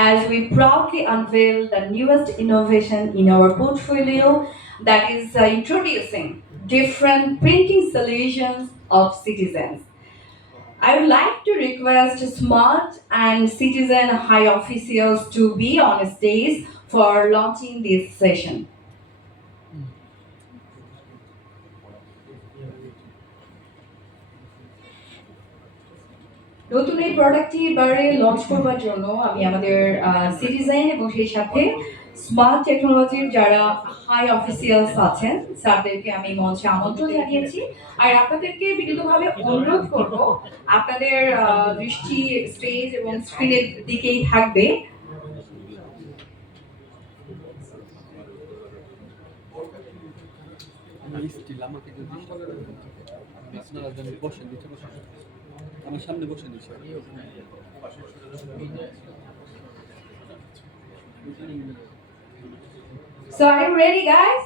as we proudly unveil the newest innovation in our portfolio, that is introducing different printing solutions of citizens. I would like to request smart and citizen high officials to be on stage for launching this session. নতুন এই প্রোডাক্টটি এবারে লঞ্চ করবার জন্য আমি আমাদের সিটিজেন এবং সেই সাথে স্মার্ট টেকনোলজির যারা হাই অফিসিয়ালস আছেন স্যারদেরকে আমি মঞ্চে আমন্ত্রণ জানিয়েছি আর আপনাদেরকে বিনীতভাবে অনুরোধ করব আপনাদের দৃষ্টি স্টেজ এবং স্ক্রিনের দিকেই থাকবে। আমার সামনে বসে দিচ্ছে So are you ready guys?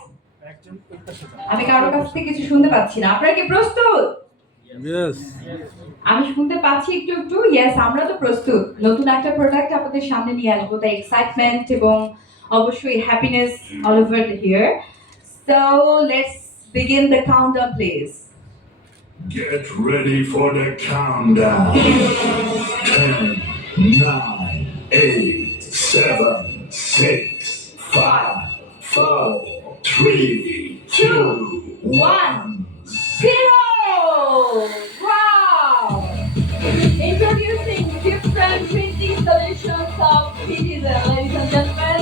আমি কারোর কাছ থেকে কিছু শুনতে পাচ্ছি না। আপনারা কি প্রস্তুত? ইয়েস আমি শুনতে পাচ্ছি একটু একটু ইয়েস আমরা তো প্রস্তুত নতুন একটা প্রোডাক্ট আপনাদের সামনে নিয়ে আসবো তাই এক্সাইটমেন্ট এবং অবশ্যই happiness all over here so let's begin the countdown please Get ready for the countdown. 10, 9, 8, 7, 6, 5, 4, 3, 2, 1. Zero! Wow! Introducing different printing solutions of Citizen, ladies and gentlemen.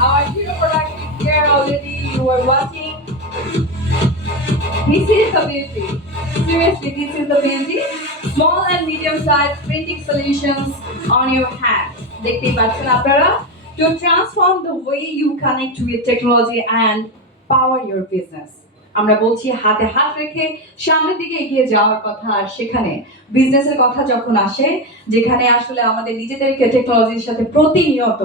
Our hero product is here already. You are watching. This is the beauty. Seriously, this is the beauty. Small and medium-sized printing solutions on your hand. দেখতেই পাচ্ছেন আপনারা to transform the way you connect with technology and power your business. আমরা বলছি হাতে হাত রেখে সামনের দিকে এগিয়ে যাওয়ার কথা আর সেখানে বিজনেসের কথা যখন আসে যেখানে আসলে আমাদের নিজেদেরকে টেকনোলজির সাথে প্রতিনিয়ত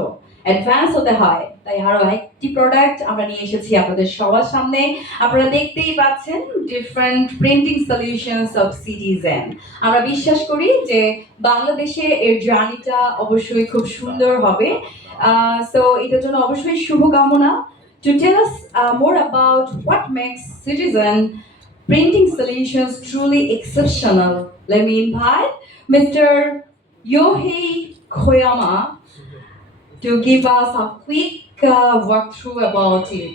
অ্যাডভান্স হতে হয় তাই আরো একটি প্রোডাক্ট আমরা নিয়ে এসেছি আপনাদের সবার সামনে আপনারা দেখতেই পাচ্ছেন different printing solutions of citizen আমরা বিশ্বাস করি যে বাংলাদেশে এর জার্নিটা অবশ্যই খুব সুন্দর হবে সো এটার জন্য অবশ্যই শুভকামনা to tell us more about what makes Citizen Printing Solutions truly exceptional. Let me invite Mr. Yohei Koyama to give us a quick walkthrough about it.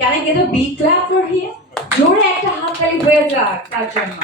Can I get a big clap for him? জোরে একটা হাততালি হয়ে যাক তার জন্য